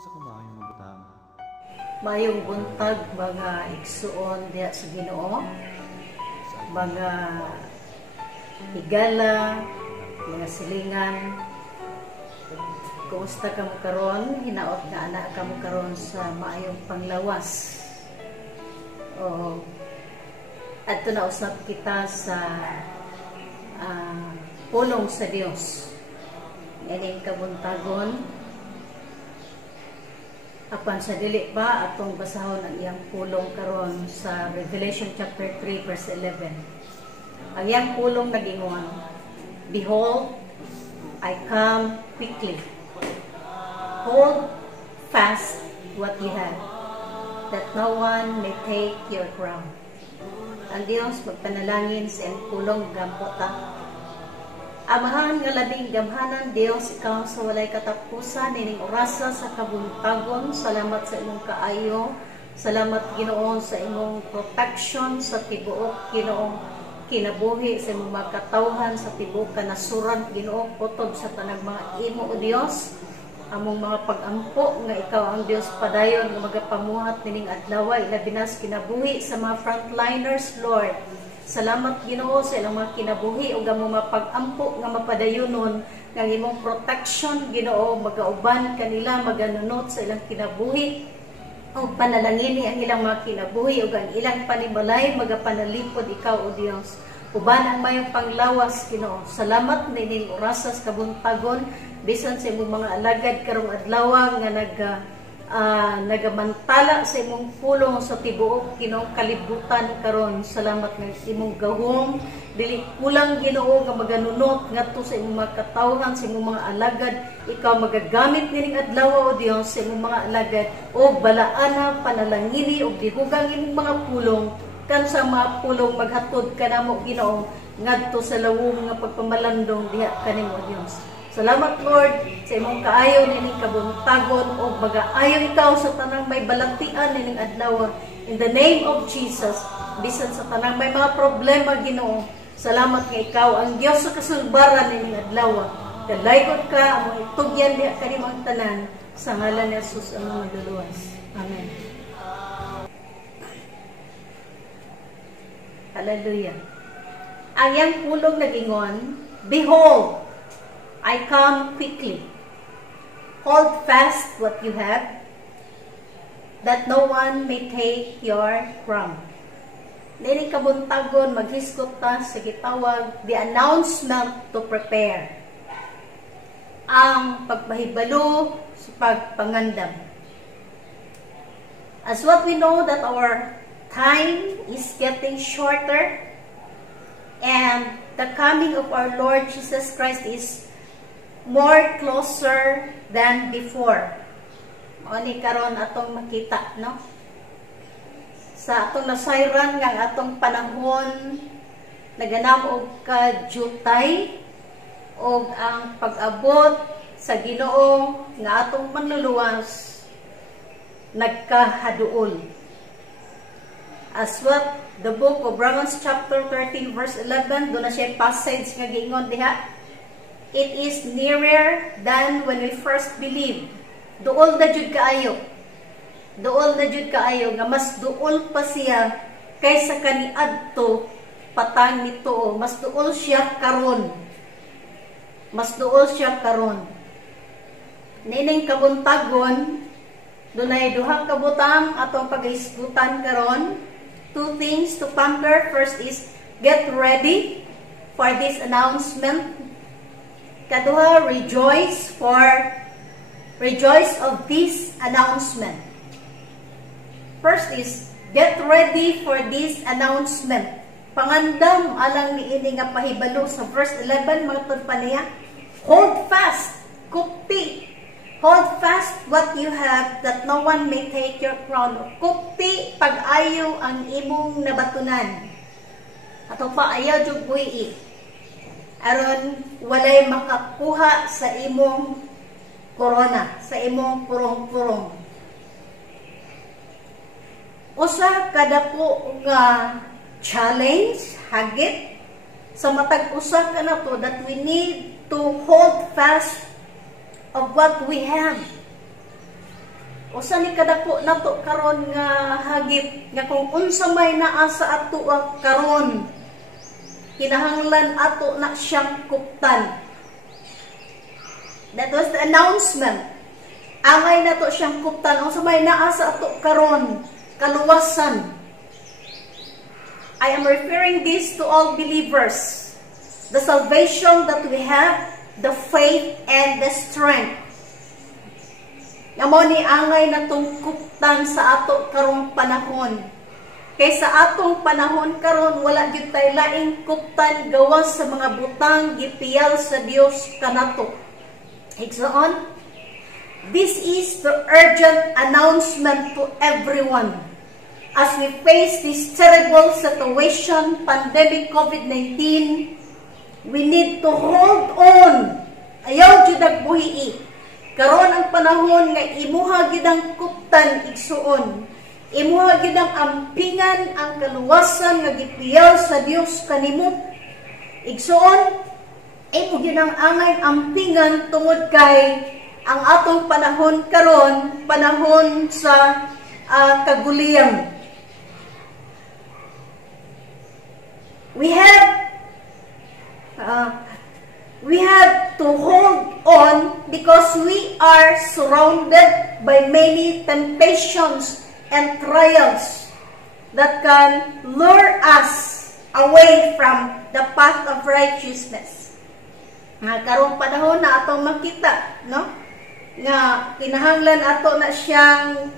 Sa kamayong mga butang. Mayong buntag mga igsuon diha sa Ginoo, mga higala, mga silingan. Kumusta ka mo karon? Hinaot nga anak ka mo karon sa maayong panglawas. O adto na usab kita sa pulong sa Dios. Ngayon kabuntagon. Apan sa dili pa atong basahon ang iyang pulong karon sa Revelation chapter 3 verse 11. Ang iyang pulong nagingon, "Behold, I come quickly. Hold fast what you have, that no one may take your crown." Ang Dios magpanalangin sa iyang pulong gampota. Amahan nga labing gamhanan, Dios, ikaw sa walay katapusan, nining orasa sa kabuntagon. Salamat sa imong kaayo. Salamat, Ginoo, sa imong protection sa tibuok, Ginoo, kinabuhi sa imong mga katawhan sa tibuok kanasuran, Ginoo, potob sa tanang mga imo, o Dios. Among mga pag-ampo nga ikaw ang Dios padayon nga magapamuhat nining adlaw, ilabi na kinabuhi sa mga frontliners, Lord. Salamat, Ginoo, sa ilang mga kinabuhi o gamong mapag-ampo nga mapadayonon ng imong protection, Ginoo, magauban kanila, maganunot sa ilang kinabuhi o panalangini ang ilang mga kinabuhi o ang ilang panimalay, magapanalipod ikaw, o Dios. Uban ang mayong panglawas, Ginoo. Salamat na ining orasas kabuntagon, bisan sa imong mga alagad karong adlaw nga nagamantala sa imong pulong sa tibuok, Ginoo, kalibutan karon. Salamat ng imong gahom, dili kulang, Ginoo, nga maganunot ngadto sa imong mga katawhan, sa imong mga alagad. Ikaw magagamit nining adlaw, o Dios, sa imong mga alagad o balaana, panalangini o dihugang imong mga pulong kan sa mga pulong maghatod kanamo, Ginoo, ngadto sa lawom nga pagpamalandong diha kanimo, Dios. Salamat, Lord, sa imong kaayo nining kabuntagon o magaayo ikaw sa tanang may balantian nining adlaw. In the name of Jesus, bisan sa tanang may mga problema, Ginoo, salamat nga ikaw ang Dios sa kasulbaran nining adlaw. Kalaykod ka, among itugyan diha kanimong tanan, sa ngalan ni Jesus among maduluwas. Amen. Hallelujah. Ang iyang pulong nagingon, "Behold, I come quickly. Hold fast what you have, that no one may take your crown." Nini kabuntagon, maghiskot ta sa gitawag, the announcement to prepare. Ang pagpahibalo sa pagpangandam. As what we know that our time is getting shorter, and the coming of our Lord Jesus Christ is more closer than before. O ni karon atong makita, no? Sa atong nasayran nga atong panahon, naganam og ka-jutay og ang pag-abot sa Ginoo nga atong manluluwas nagkahaduol. As what the book of Romans chapter 13 verse 11, doon na siya passage nga giingon diha, "It is nearer than when we first believed." Duol na jud kaayo. Duol na jud kaayo nga mas duol pa siya kaysa kaniadto patang nito. Mas duol siya karon. Mas duol siya karon. Nining kabuntagon, dunay duhang kabutang atong paghisgutan karon. Two things to ponder. First is get ready for this announcement. Kaduha, rejoice of this announcement. First is, get ready for this announcement. Pangandam alang ni ini nga pahibalo sa verse 11, mga tudpa niya. Hold fast, kupti. Hold fast what you have, that no one may take your crown. Kupti, pag-ayo ang imong nabatunan. Ato pa ayaw jud buhi. Aron walay makakuha sa imong korona, sa imong purong-purong. Usa kada po nga challenge, hagit, sa matag usa ka na to, that we need to hold fast of what we have. Usa ni kadako nato karon nga hagit nga kung unsa may naa sa ato karon kinahanglan ato na siyang kuptan. That was the announcement. Angay nato siyang kuptan unsa may naa sa ato karon kaluwasan. I am referring this to all believers. The salvation that we have, the faith and the strength. Ngamo ni angay natong kuptan sa ato karong panahon. Kay sa atong panahon karon wala gyud tay laing kuptan gawas sa mga butang gipiyal sa Dios kanato. Igsoon, this is the urgent announcement to everyone. As we face this terrible situation, pandemic COVID-19, we need to hold on. Ayaw gyud agbuhi. Karon ang panahon nga imuha gyud ang kuptan igsuon. Imuha gyud ang ampingan ang kaluwasan nga gipiyal sa Dios kanimo. Igsuon, imo gyud ang angay ampingan tungod kay ang atong panahon karon panahon sa kaguliyang. We have to hold on because we are surrounded by many temptations and trials that can lure us away from the path of righteousness. Nga karong panahon na atong makita, no? Nga kinahanglan ato na siyang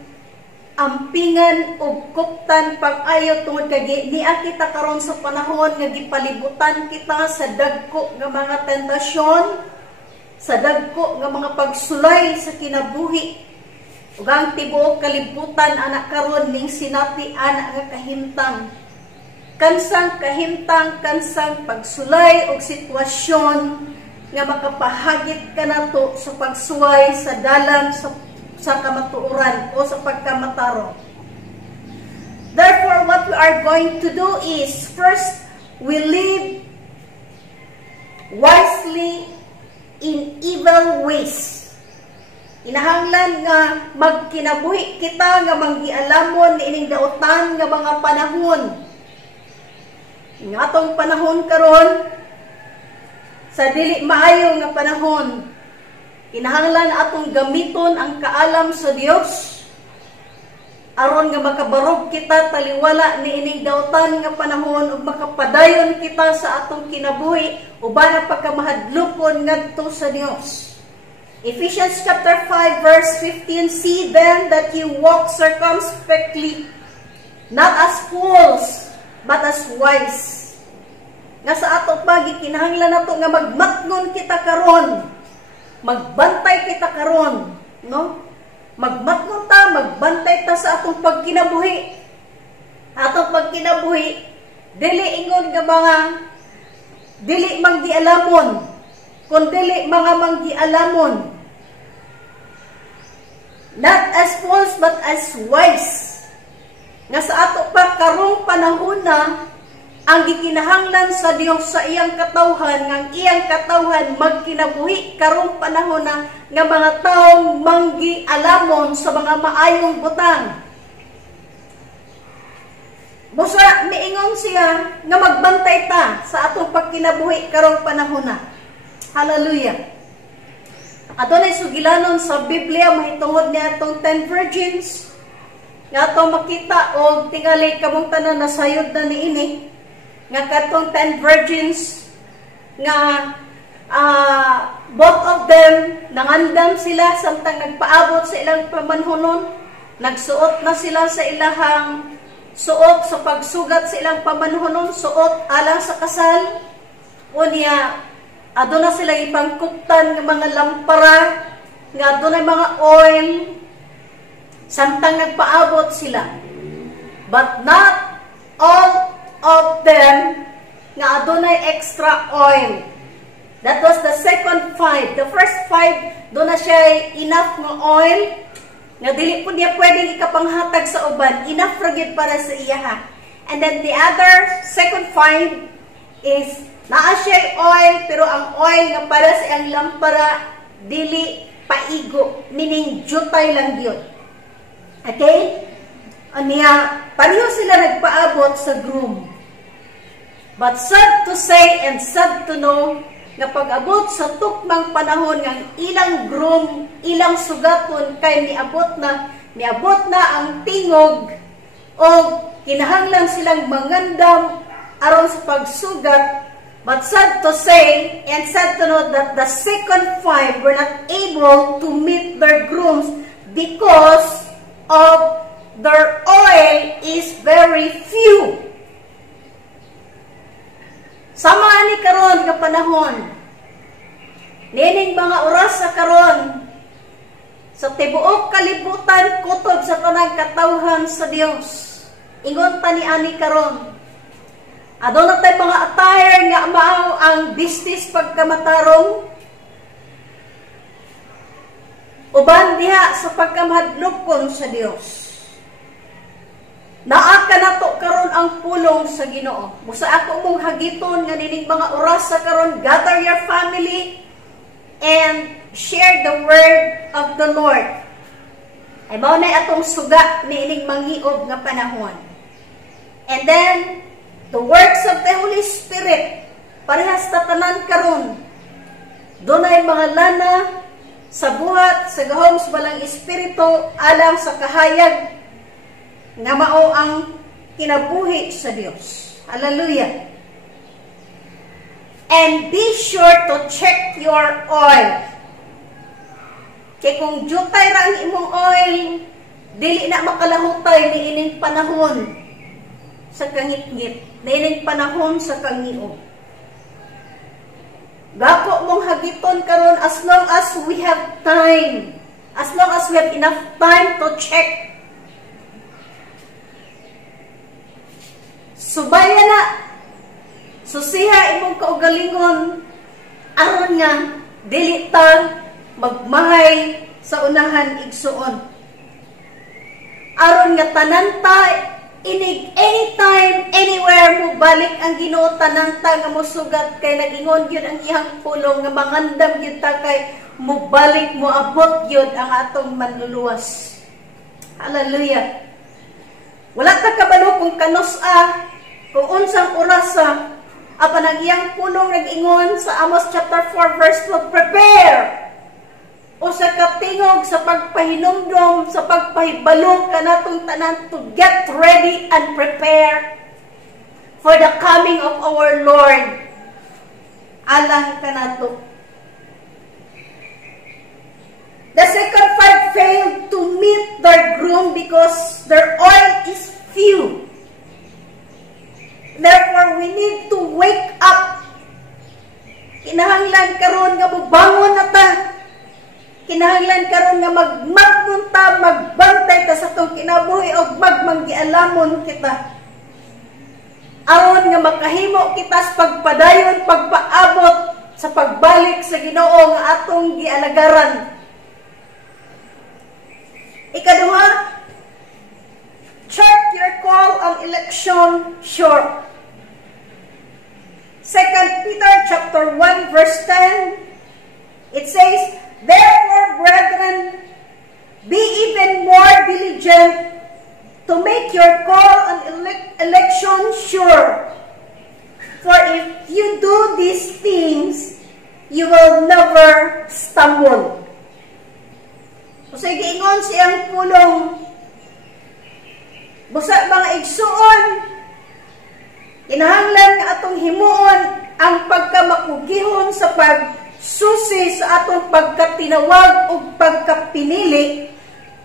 ampingan og kuptan pag-ayo tungod kay niya kita karon sa panahon nga gipalibutan kita sa dagko nga mga tentasyon, sa dagko nga mga pagsulay sa kinabuhi. Ug ang tibuok kalibutan anak karon ning sinati ana nga kahimtang. Kansang kahimtang, kansang pagsulay og sitwasyon nga makapahagit kanato sa pagsuway sa dalan sa kamatuoran o sa pagkamataro. Therefore, what we are going to do is, first, we live wisely in evil ways. Inahanglan nga magkinabuhi kita nga manggialamon ining dautan nga mga panahon. Nga atong panahon karon sa dili maayo nga panahon, kinahanglan atong gamiton ang kaalam sa Dios aron nga makabarog kita taliwala niining dautan nga panahon ug makapadayon kita sa atong kinabuhi uban ang pagkamahadlokon ngadto sa Dios. Ephesians chapter 5 verse 15, see then that you walk circumspectly, not as fools, but as wise. Nga sa ato pagi kinahanglan nato nga magmatnon kita karon. Magbantay kita karon, no? Magmatnon ta, magbantay ta sa atong pagkinabuhi. Atong pagkinabuhi, dili ingon nga mga dili manggialamon, kun dili mga manggialamon. Not as fools but as wise. Nga sa ato pa karong panahon na ang gikinahanglan sa Dios sa iyang katawhan, nga iyang katawhan magkinabuhi karong panahon na nga mga taong manggialamon sa mga maayong butang. Busa miingon siya nga magbantay ta sa atong pagkinabuhi karong panahon na. Hallelujah. Adunay sugilanon sa Biblia mahitungod niya atong 10 virgins nga atong makita og tingali kamong tanan nasayod na niini. Nga katong 10 virgins nga both of them nangandam sila samtang nagpaabot sa ilang pamanhonon, nagsuot na sila sa ilahang suot sa pagsugat sa ilang pamanhonon, suot alang sa kasal. Unya aduna sila ipangkuptan ng mga lampara, nga adunay mga oil samtang nagpaabot sila. But not all of them nga adunay extra oil. That was the second 5. The first 5, doon na siya enough nga oil nga dili po niya pwedeng ikapanghatag sa uban. Enough ragid para sa iya. And then the other, second 5 is naa siya oil, pero ang oil nga para sa iyang lampara dili paigo, meaning jutay lang yun. Okay? Aniya, pareho sila nagpaabot sa groom. But sad to say and sad to know, nga pag-abot sa tukmang panahon ng ilang groom, ilang sugaton, kay niabot na ang tingog o kinahanglan silang mangandam aron sa pagsugat. But sad to say and sad to know that the second five were not able to meet their grooms because of their oil is very few. Sama ni karon nga panahon, nining mga oras sa karon, sa tibuok kalibutan, kutob sa tanang katawhan sa Dios. Ingon ta ni ani karon, aduna tay mga attire nga mao ang business pagkamatarong, uban diha sa pagkamahadlokon sa Dios. Naa ka nato karon ang pulong sa Ginoo. Busa ako mong hagiton nga nining mga oras sa karon, gather your family and share the word of the Lord. Ay mao na atong suga niining manghiob nga panahon. And then the works of the Holy Spirit parehas ta tanan karon. Dunay mga lana sa buhat sa gahom sa balang espiritu alang sa kahayag nga mao ang kinabuhi sa Dios. Hallelujah. And be sure to check your oil. Kay kung jutay ra ang imong oil, dili na makalahutay niining panahon sa kangit-ngit, niining panahon sa kangiob. Gako mong hagiton karon as long as we have time, as long as we have enough time to check. Subaya na, susiha imong kaugalingon, aron nga, dili ta magmahay sa unahan igsuon. Aron nga tanan ta, inig anytime, anywhere mo balik ang Ginoo, tanan ta nga musugat kay nagingon yun ang iyang pulong nga mangandam yun ta kay mo balik mo abot yun ang atong manluluwas. Hallelujah. Wala ta kabalo kung kanos-a, kung unsang orasa, apan ang iyang pulong nag-ingon sa Amos chapter 4 verse 12, prepare! O sa katingog, sa pagpahinumdom, sa pagpahibalo ka natong tanan to get ready and prepare for the coming of our Lord. Alang ka nato. The second five failed to meet their groom because their oil is few. Therefore, we need to wake up. Kinahanglan karon nga mubangon na ta. Kinahanglan karon nga magmagnon ta, magbantay ta sa tong kinabuhi o magmanggialamon kita. Aron nga makahimo kita sa pagpadayon, pagpaabot sa pagbalik sa Ginoo nga atong gialagaran. Ikaduha, chart your call on election sure. 2 Peter chapter 1 verse 10, it says, therefore, brethren, be even more diligent to make your call on election sure. For if you do these things, you will never stumble. So, giingon siyang pulong, busa mga igsuon, kinahanglan nga atong himuon ang pagkamakugihon sa pagsusi sa atong pagkatinawag o pagkapinili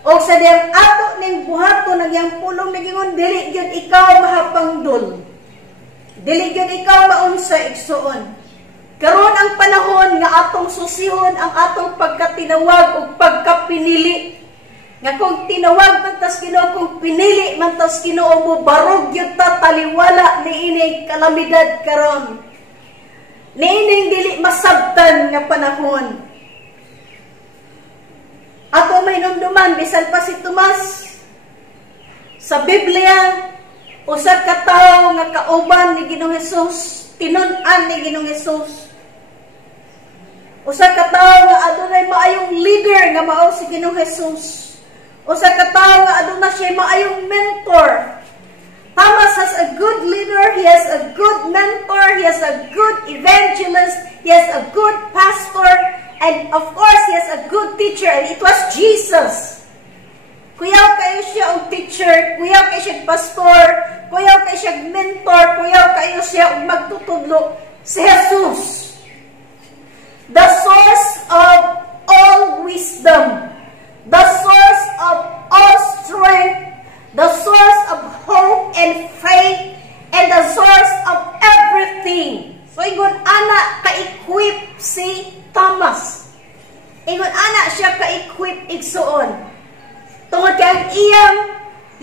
o sa diyang ato ning buhaton ang iyang pulong nagingon, dili gyud ikaw mahapangdol, dili gyud ikaw maunsa igsuon. Karon ang panahon nga atong susihon ang atong pagkatinawag o pagkapinili. Nga kung tinawag man tas Ginoo, kung pinili man tas Ginoo mo, barog yun ta taliwala niining kalamidad karon. Niining dili masabtan nga panahon. Ato may numduman, bisan pa si Tomas, sa Biblia, usa ka tawo nga kauban ni Ginoong Hesus, tinun-an ni Ginoong Hesus. Usa ka tawo nga adunay maayong leader nga mao si Ginoong Hesus. Usa ka tawo nga aduna siya maayong mentor. Thomas has a good leader, he has a good mentor, he has a good evangelist, he has a good pastor, and of course, he has a good teacher, and it was Jesus. Kuyaw kayo siya og teacher, kuyaw kayo siya pastor, kuyaw kayo siya mentor, kuyaw kayo siya og magtutudlo, si Jesus. The source of all wisdom, the source of all strength, the source of hope and faith, and the source of everything. So, ingon ana ka-equip si Thomas. Ingon ana siya ka-equip igsuon. Tungod kay ang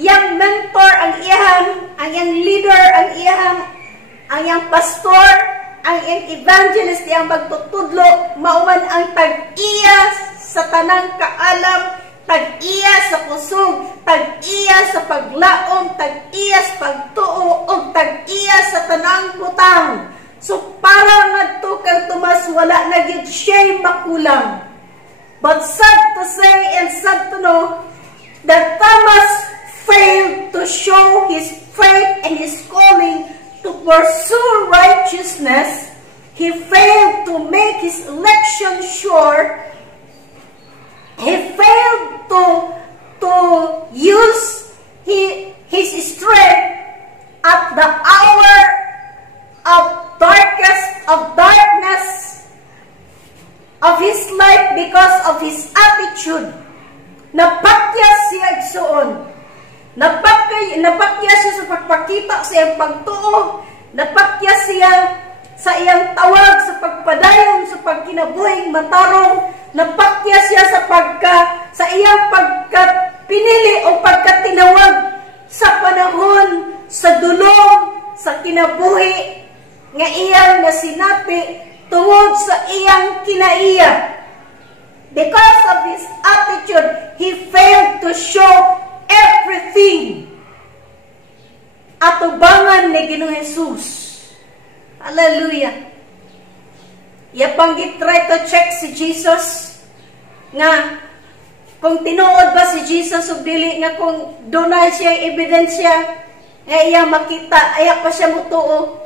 iyang mentor, ang iyang leader, ang iyang pastor, ang iyang evangelist, iyang magtutudlo, mauman ang tag-iya sa tanang kaalam, tag-iya sa kusog, tag-iya sa paglaom, tag-iya sa pagtuo, o tag-iya sa tanang butang. So, para nagto kang Tomas, wala na gyud siya'y makulang. But sad to say and sad to know that Thomas failed to show his faith and his calling to pursue righteousness. He failed to make his election sure. He failed to use his strength at the hour of darkness of his life because of his attitude. Napakyas siya igsuon. Napakyas siya sa pagpakita sa iyang pagtuo. Napakyas siya sa iyang tawag, sa pagpadayon, sa pagkinabuhing matarong. Napakyas siya sa iyang pagkapinili o pagkatinawag sa panahon, sa dulong, sa kinabuhi nga iyang nasinati tungod sa iyang kinaiya. Because of his attitude, he failed to show everything. Atubangan ni Ginoong Jesus. Hallelujah. Yapang try to check si Jesus nga kung tinuod ba si Jesus o dili, nga kung dunay siya ebidensya nga iya makita, aya pa siya mutuo.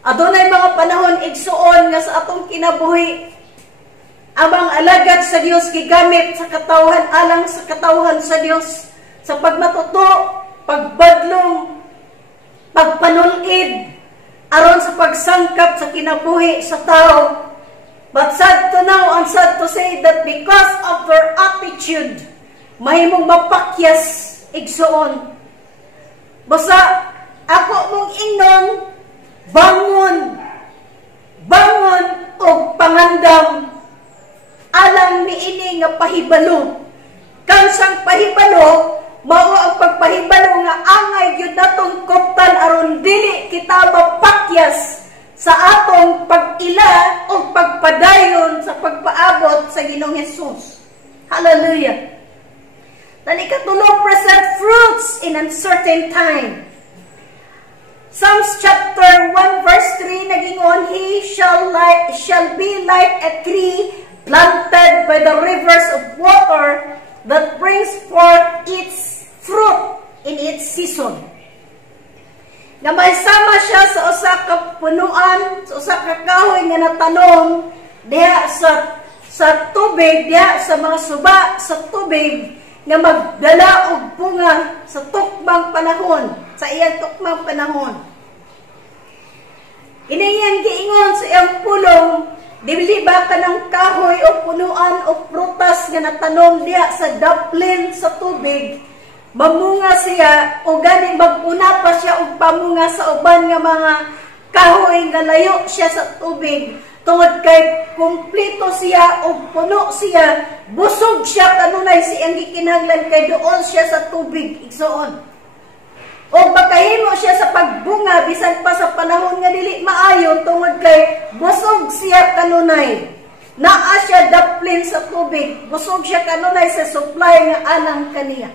Adunay mga panahon igsuon nga sa atong kinabuhi ang mga alagad sa Dios gigamit sa katawhan alang sa katawhan sa Dios sa pagmatuto, pagbadlong, pagpanulid aron sa pagsangkap sa kinabuhi sa tao. But sad to know and sad to say that because of their attitude, mahimong mapakyas igsuon. Basta ako mong ingnon, bangon og pangandam alang niini nga pahibalo. Kansang pahibalo mao ang pagpahibalo nga angay gyud natong koptan aron dili kita mapakyas sa atong pag-ila o pagpadayon sa pagpaabot sa Ginoong Hesus. Hallelujah. Dali katulo, present fruits in uncertain time. Psalms chapter 1 verse 3 nagingon, he shall be like a tree planted by the rivers of water that brings forth its fruit in its season. Nga may sama siya sa usa ka punuan, sa usa ka kahoy nga natanom diha sa tubig, diha sa mga suba sa tubig nga magdala og bunga sa tukmang panahon, sa iyang tukmang panahon. Iniyang giingon sa iyang pulong, dili ba ka ng kahoy o punuan o prutas nga natanom diha sa daplin sa tubig, mamunga siya o gani magpuna pa siya og pamunga sa uban nga mga kahoy nga layo siya sa tubig. Tungod kay kumpleto siya o puno siya, busog siya kanunay siyang gikinahanglan kay duol siya sa tubig igsoon. O makahimo siya sa pagbunga bisan pa sa panahon nga dili maayo tungod kay busog siya kanunay. Naa siya daplin sa tubig, busog siya kanunay sa supply nga alang kaniya.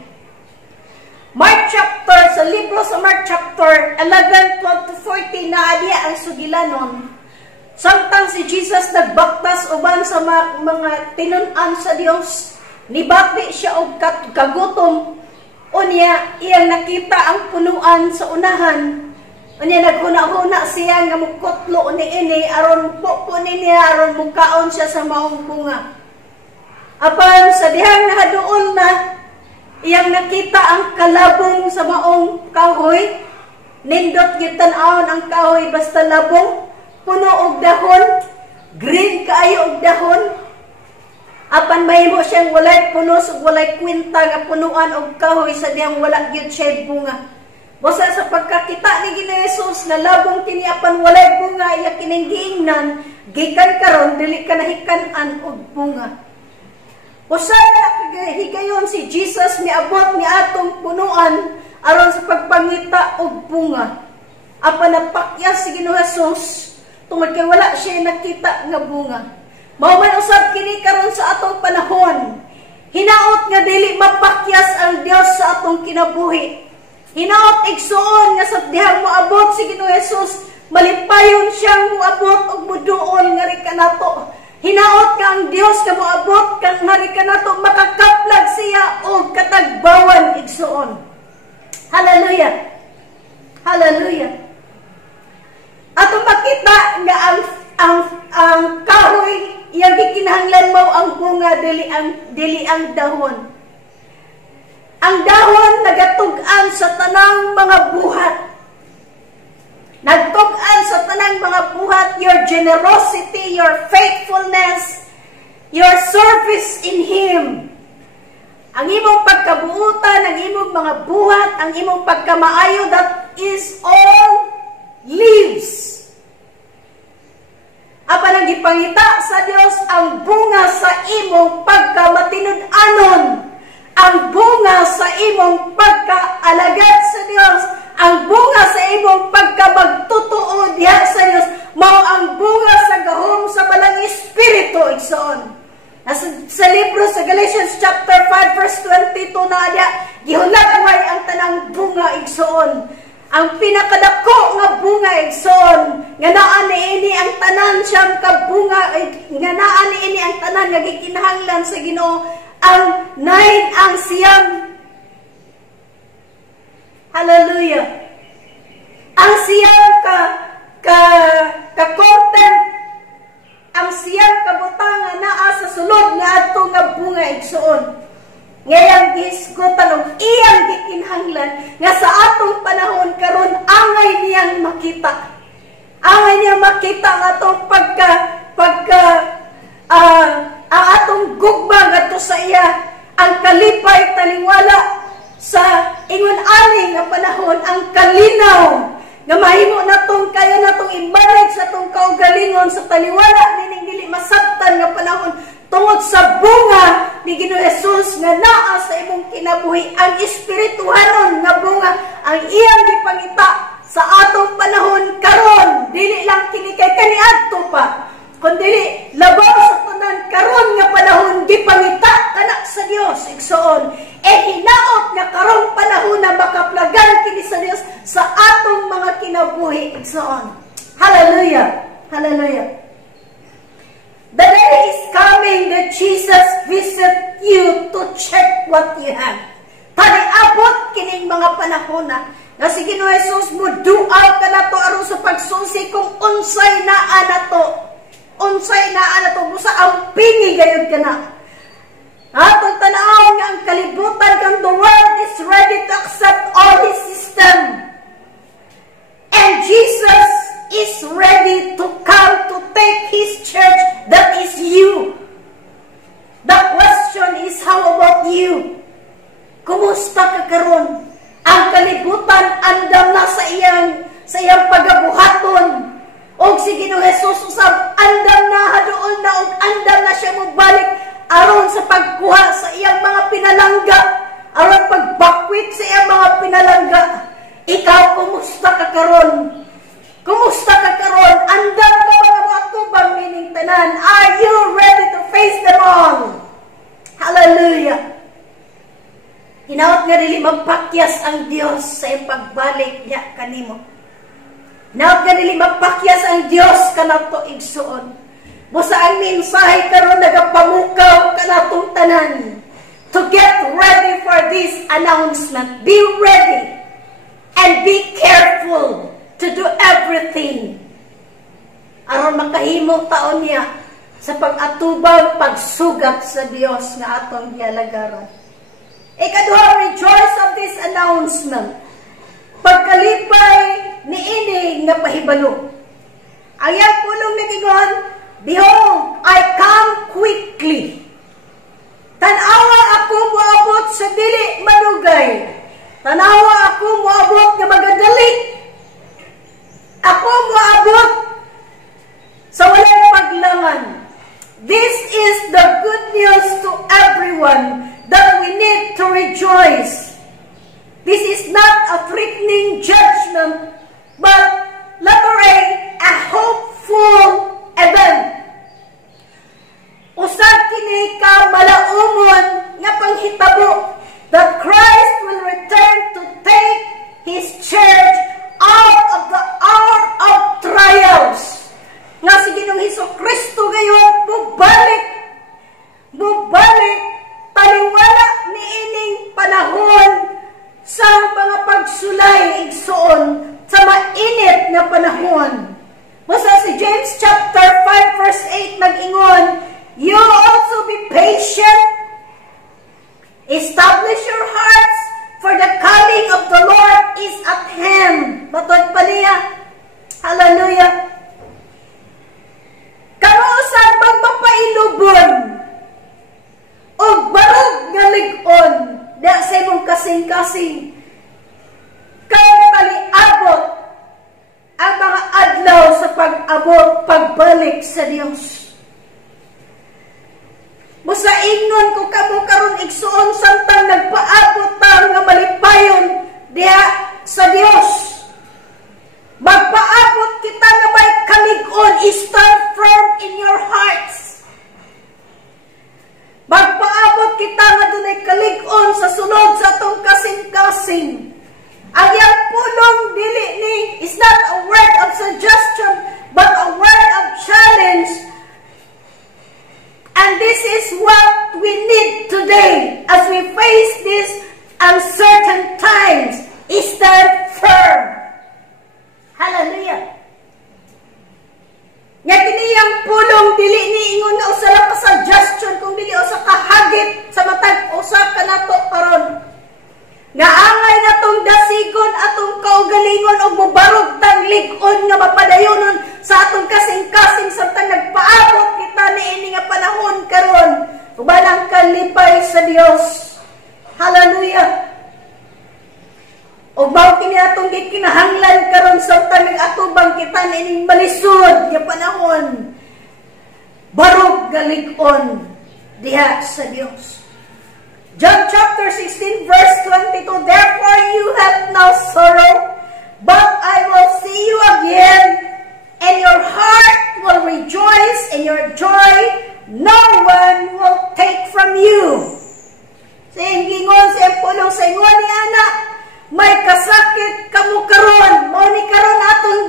Mark chapter, sa libro sa Mark chapter 11, 12 to 14 na adiya ang sugilanon. Samtang si Jesus nagbaktas uban sa mga tinun-an sa Dios. Nibati siya og kagutom. Unya iyang nakita ang punuan sa unahan. Unya naghuna-huna siya nga mukutlo niini aron po niya aron mukaon siya sa maong bunga. Apan sa dihang nahaduol na iyang nakita ang kalabong sa maong kahoy. Nindot gyud tan-awon ang kahoy basta labong, puno og dahon, green kaayo og dahon. Apan mahimo siyang walay punos ug walay kwinta nga punuan og kahoy sa diyang wala gyud siya bunga. Basta sa pagkakita ni Ginoong Hesus nga labong kini apan walay bunga iya kining giingnan, gikan karon dili ka nahikan-an og bunga. Usa higayon si Jesus miabot ni atong punuan aron sa pagpangita og bunga. Apan napakyas si Ginoong Hesus tungod kay wala siya nakita nga bunga. Mao man usab kini karon sa atong panahon. Hinaot nga dili mapakyas ang Dios sa atong kinabuhi. Hinaot igsuon nga sa dihang moabot si Ginoong Hesus, malipayon siyang moabot og muduol nga ri kanato. Hinaot ka ang Dios nga moabot kang hari kanato makakaplag siya og katagbawan igsuon. Hallelujah. Hallelujah. Ato makita nga ang kahoy iyang gikinahanglan mo ang bunga dili ang dahon. Ang dahon nagatug-an sa tanang mga buhat. Nagtug-an sa tanang mga buhat your generosity, your faithfulness, your service in Him. Ang imong pagkabuutan, ang imong mga buhat, ang imong pagkamaayo, that is all lives. Apan ang gipangita sa Dios ang bunga sa imong pagkamatinud-anon, ang bunga sa imong pagkaalagad sa Dios, ang bunga sa imong pagkamagtotoo diha sa Dios, mao ang bunga sa gahom sa Balang Espiritu igsoon. Sa libro sa Galatians chapter 5 verse 22 na diha gihunagway ang tanang bunga igsoon. Ang pinakadako nga bunga igsoon nga naa niini ang tanan siyang kabunga nga naa niini ang tanan nga gikinahanglan sa Ginoo ang nain ang siyam. Hallelujah. Ang siyam ka content, ang siyam kabutang naa sa sulod nga ato nga bunga igsoon. Ngayang gisgutan og iyang gikinahanglan nga sa atong panahon karon angay niyang makita. Angay niyang makita ang atong ang atong gugma ngadto sa iya, ang kalipay taliwala sa ingon ani nga panahon, ang kalinaw nga mahimo natong kaya natong ibalig sa atong kaugalingon sa taliwala nining dili masabtan nga panahon tungod sa bunga ni Ginoong Hesus nga naa sa imong kinabuhi, ang espirituhanon nga bunga ang iyang gipangita sa atong panahon karon. Dili lang kini kay kaniadto pa, kundi labaw sa tanan karon nga panahon gipangita kana sa Dios igsoon. Hinaot nga karong panahon na makaplagan kini sa Dios sa atong mga kinabuhi igsoon. Hallelujah. Hallelujah. The day is coming that Jesus visit you to check what you have. Taniabot kining mga panahon na si Ginoong Hesus mo dual ka na to aron sa pagsusi kung unsay naa na to. Unsay naa na to. Busa ang pingi gayud ka na. Atong tanaw nga ang kalibutan kang the world is ready to accept all His system. And Jesus is ready to come to take His church, that is you. The question is, how about you? Kumusta ka karon? Ang kalibutan andam na sa iyang pagabuhaton. Og si Ginoong Hesus usab andam na haduol na og andam na siya mobalik aron sa pagkuha sa iyang mga pinalangga, aron pagbakwit sa iyang mga pinalangga. Ikaw kumusta ka karon? Kumusta ka karon? Andam ka mga matubang mining tanan? Are you ready to face them all? Hallelujah. Hinaot nga dili magpakyas ang Dios sa iyang pagbalik niya kanimo. Hinaot nga dili magpakyas ang Dios kanato igsuon. Busa ang mensahe karon nagapamukaw kanatong tanan to get ready for this announcement. Be ready and be careful to do everything aron makahimo taon niya sa pag-atubang pagsugat sa Dios nga atong gialagaran. Ikaduha, rejoice of this announcement. Pagkalipay ni ini nga pahibalo. Ang iyang pulong nagingon, behold, I come quickly. Tanawa ako moabot sa dili manugay. Tanawa ako moabot nga magadali. Ako moabot sa walay paglangan. This is the good news to everyone that we need to rejoice. This is not a threatening judgment, but a hopeful event. Usab kini ka malaumon nga panghitabo that Christ will return to take His church out of the hour of trials. Nga si Ginoong Hesukristo gayon bubalik taliwala ni ining panahon sa mga pagsulay igsoon sa mainit na panahon. Basta si James chapter 5 verse 8 nag-ingon, you also be patient, establish your hearts, for the coming of the Lord is at hand. Matod pa niya. Hallelujah. Kanuusan bang mapailubon o barog nga ligon da sa imong kasing-kasing kay paliabot ang mga adlaw sa pag-abot pagbalik sa Dios. Busa ingnon ko kamo karon igsuon samtang nagpaabot ta nga malipayon diha sa Dios. Magpaabot kita nga may kalig-on, stand firm in your hearts. Magpaabot kita nga dunay kalig-on sa sunod sa atong kasing-kasing. Ang iyang pulong dili ni is not a word of suggestion, but a word of challenge. And this is what we need today as we face these uncertain times. Stand firm. Hallelujah. Nga kiniyang pulong dili ni ingon na usa lang ka suggestion kung dili usa ka hagit sa matag usa ka nato karon. Nga angay natong dasigon atong kaugalingon og mobarog tang lig-on nga mapadayonon sa atong kasing-kasing samtang nagpaabot kita niini nga panahon karon. Ubanang kalipay sa Dios. Hallelujah. O baw kini atong gikinahanglan karon samtang nag-atubang kita niining malisod nga panahon. Barog galig-on diha sa Dios. John chapter 16 verse 22, therefore you have no sorrow, but I will see you again, and your heart will rejoice, and your joy no one will take from you. Sa ingingon sa pulong sa ingon ni anak, may kasakit kamo karon, mo ni karon atong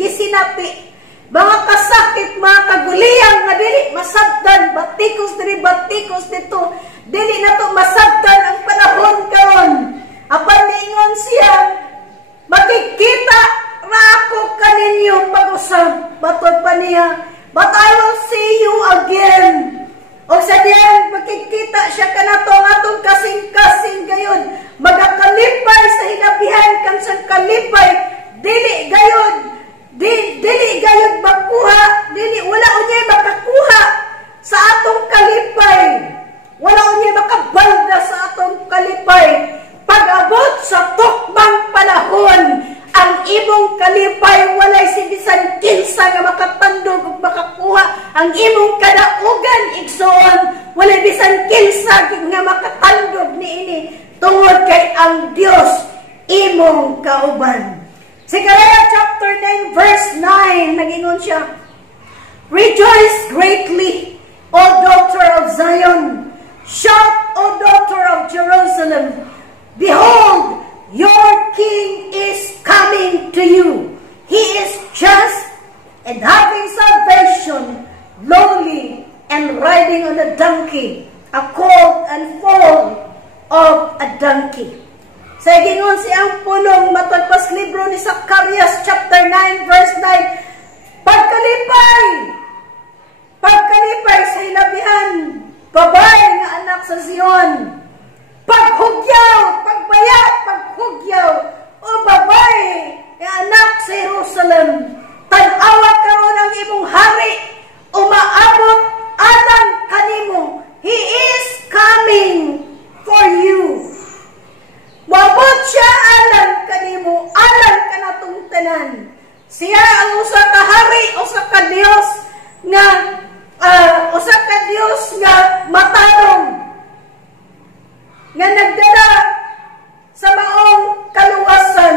gisinapi. Mga kasakit, mga kaguliyang nga dili masabtan, batikos diri, batikos dito, dili na to masabtan ang panahon karon. Apan niingon siya, makikita ra ako kaninyo pag-usab. Batod pa niya, but I will see you again. O sa diyan, makikita siya kanato ang atong kasing-kasing gayon. Magakalipay sa hinabihan kang sa kalipay, dili gayon. Dili gayud makuha, wala unyay makakuha sa atong kalipay. Wala unyay makabalda sa atong kalipay. Pag-abot sa tukbang panahon, ang imong kalipay walay bisan kinsa nga makatandog ug makakuha. Ang imong kadaugan igsoon, walay bisan kinsa nga makatandog niini tungod kay ang Dios imong kauban. Zechariah chapter 9 verse 9, nagingon siya, rejoice greatly, O daughter of Zion. Shout, O daughter of Jerusalem. Behold, your king is coming to you. He is just and having salvation version, lowly and riding on a donkey, a colt and foal of a donkey. Sa gingon siyang pulong matod pas libro ni Zacarias chapter 9 verse 9, pagkalipay sa hilabihan, babae nga anak sa Zion, paghugyaw, o babae nga anak sa Jerusalem, tan-awat karon ang imong hari, umaabot alang kanimo, he is coming for you. Wabot siya alang kanimo, alang kanatong tanan. Siya ang usa ka hari, usa ka Dios nga matarong, nga nagdala sa maong kaluwasan,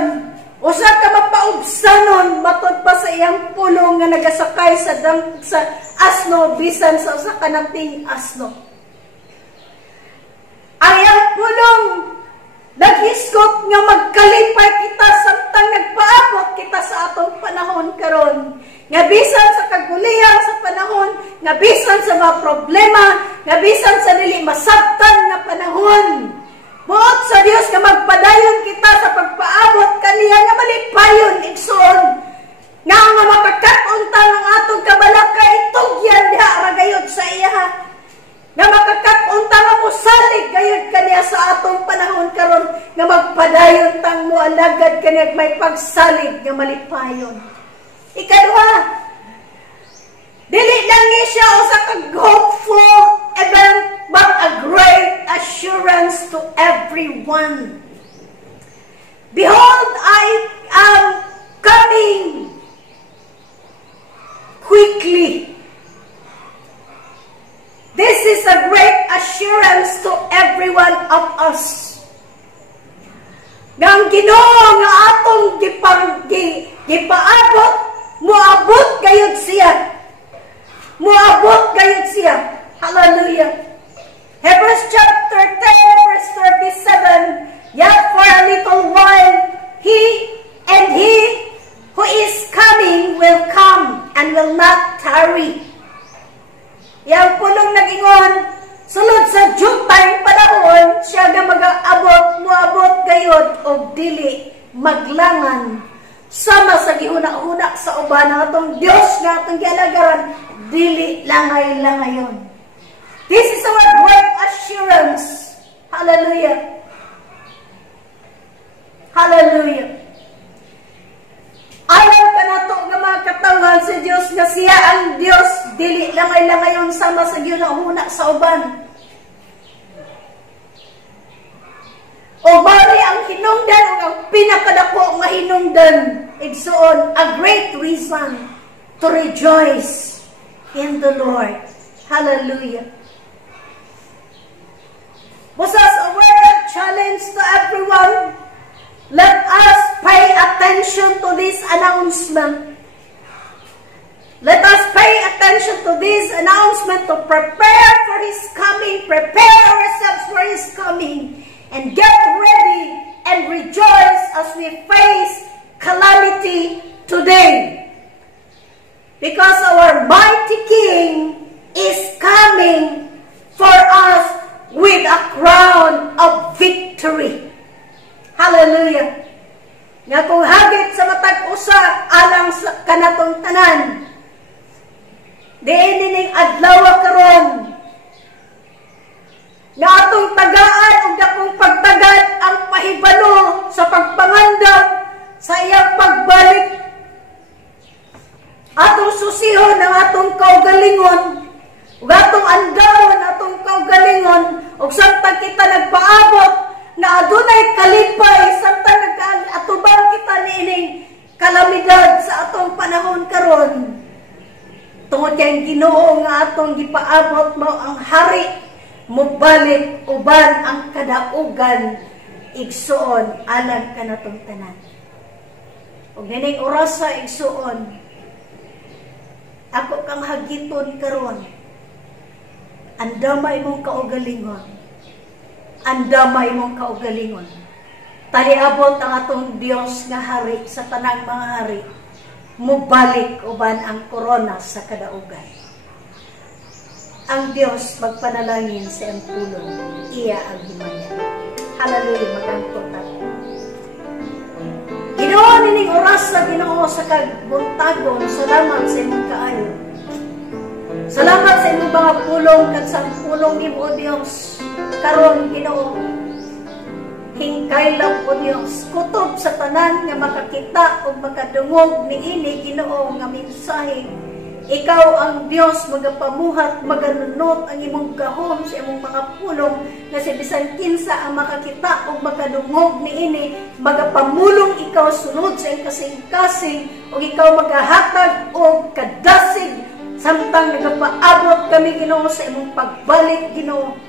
usa ka mapaubsanon matod pa sa iyang pulong nga nagasakay sa asno bisan sa usa ka nating asno. Ang iyang pulong naghisgot nga magkalipay kita samtang nagpaabot kita sa atong panahon karon. Nga bisan sa kagulihan sa panahon, nga bisan sa mga problema, nga bisan sa dili masabtan nga panahon. Buot sa Dios nga magpadayon kita sa pagpaabot kaniya nga malipayon igsoon. Nga makakat-unta ng atong kabalaka itugyan diha ra gayud sa iya. Nga makakat-unta nga musalig gayud kaniya sa atong panahon karon, nga magpadayon tang moalagad kaniya may pagsalig nga malipayon. Ikaduha, dili lang ni siya usa ka hopeful event, but a great assurance to everyone. Behold, I am coming quickly. This is a great assurance to every one of us. Nang Ginoo nga atong gipaabot, muabot gayud siya. Hallelujah. Hebrews chapter 10 verse 37, yet for a little while he who is coming will come and will not tarry. Yang pulong nagingon, sulod sa jutay panahon, siya nga muabot gayod og dili maglangan. Sama sa gihuna-huna sa uban ng atong Diyos nga atong gialagaran, dili langay-langayon. This is our great assurance. Hallelujah. Hallelujah. Alam ka na to nga mga katawan sa Diyos nga siya ang Diyos, dili langay-langayon sama sa gihuna-huna sa uban. O bali ang hinungdan o ang pinakadako nga hinungdan, igsoon, a great reason to rejoice in the Lord. Hallelujah. Busas a word of challenge to everyone. Let us pay attention to this announcement. Let us pay attention to this announcement to prepare for His coming, prepare ourselves for His coming, and get ready and rejoice as we face calamity today. Because our mighty King is coming for us with a crown of victory. Hallelujah. Nga kung hagit sa matag usa alang sa kanatong tanan, diin nining adlaw karon nga atong tagaan ug dakong pagtagad ang pahibalo sa pagpangandam sa iyang pagbalik. Atong susihon ang atong kaugalingon ug atong andawon atong kaugalingon ug samtang kita nagpaabot na adunay kalipay samtang nag-atubang kita niining kalamidad sa atong panahon karon. Tungod kay Ginoo nga atong gipaabot mo ang hari, mubalik uban ang kadaugan igsuon alang kanatong tanan. Ug nining oras sa igsuon, ako kang hagiton karon. Andamay mong kaugalingon. Andamay mong kaugalingon. Tahiabot ang atong Dios nga hari sa tanang mga hari. mubalik uban ang korona sa kadaugan. Ang Dios magpanalangin sa iyang pulong, iya ang himaya. Hallelujah, magangkot ako. Ginoo nining oras sa Ginoo sa kagbuntagon, salamat sa imong kaayo. Salamat sa imong mga pulong kat sa pulong nimo o Dios. Karon Ginoo, hingkaylan o Dios, kutob sa tanan nga makakita o makadungog niini Ginoo nga mensahe. Ikaw ang Dios magapamuhat, maganunot ang imong gahom sa imong mga pulong na si bisan kinsa ang makakita o makadungog niini, magapamulong ikaw sunod sa iyong kasing-kasing o ikaw magahatag o kadasig samtang nagapaabot kami Ginoo sa imong pagbalik Ginoo.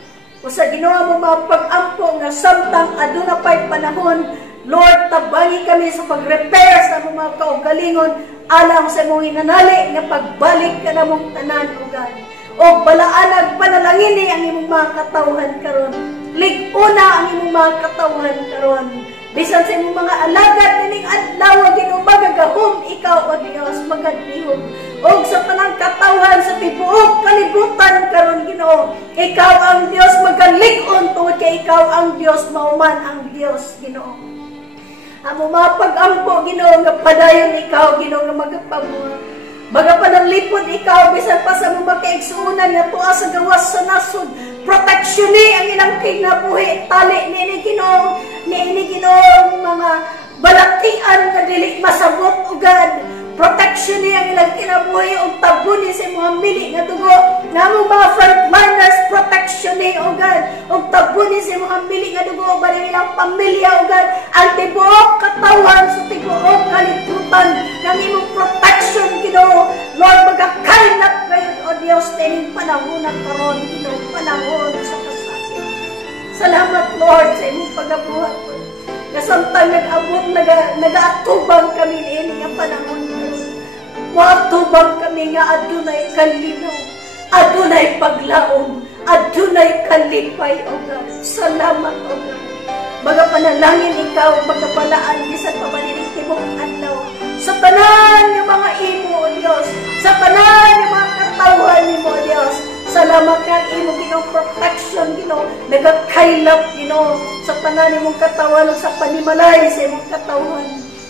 O sa ginawa mo mga pag-ampo nga samtang aduna pa'y panahon, Lord, tabangi kami sa pag-repair sa mga kaugalingon, alam sa mong hinanali nga pagbalik ka na mong tanan o God. O balaanag panalangini ang imong mga katawhan karon. Liguna ang imong mga katawhan karon. Bisan sa imong mga alagad nining adlaw Ginoo magagahom ikaw o Dios magadlihom. O sa tanang katawhan sa tibuok kalibutan karon Ginoo, ikaw ang Dios magalig-on tungod kay ikaw ang Dios mauman ang Dios Ginoo. Amo mapag-ampo Ginoo nga padayon ikaw Ginoo nga magapabuhat. Magapananlipod ikaw bisan pa sa mga kaigsuonan nga tuwa sa gawas sa nasod. Protection ni ang ilang kinabuhi tali ni Ginoo, ni Ginoo mga balatian nga dili masabot ug God. Protection ni ang ilang kinabuhi o tabu ni sa mga mili nga dugo. Nga mo mga frontliners, protection ni o God. O tabu ni sa mga mili nga dugo o bali nilang pamilya o God. Ang tibuok katawan sa tibuok kalibutan ng imong protection, Ginoo. Lord, magakainap kayo o Diyos na panahon ng karon, Ginoo, panahon sa kasakit. Salamat, Lord, sa imong pagabuhat. Kasamtang nag-abot, nag-atubang kami niini nga panahon. Matubang kami nga adunay kalinaw, adunay paglaom, adunay kalipay, O God. Salamat, O God. Magapanalangin ikaw, magapalaan bisan pa manining tibok adlaw. Sa tanan ng mga imo, O Diyos, sa tanan ng mga katawhan nimo, O Diyos. Salamat nga imo Ginoo protection Ginoo, nagakailap Ginoo sa tanan nimong katawan o sa panimalay sa imong katawan.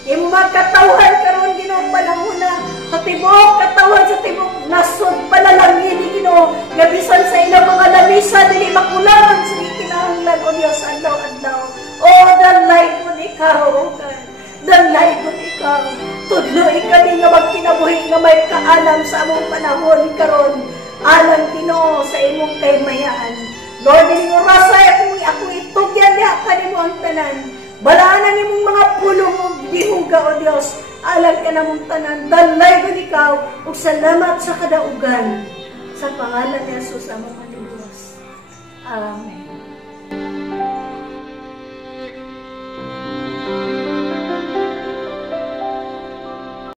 Imong mga katawan karon Ginoo panahon na sa tibok katawan sa tibok nasod panalangin Ginoo nga bisan sa ilang mga lamisa dili makulangan sa kinahanglan O Dios adlaw-adlaw. O dalay kun ikaw O God, dalay kun ikaw. Tudloy kami nga magkinabuhi nga may kaalam sa among panahon karon. Alang Ginoo sa imong kaymayaan. Lord, dining oras ay ako itugyan niya kanimo ang tanan. Balaan ang imong mga pulong o bihuga o Dios. Alang ka na mong tanan. Dalay ko ikaw. Ug salamat sa kadaugan. Sa pangalan ni Jesus among Diyos. Amen.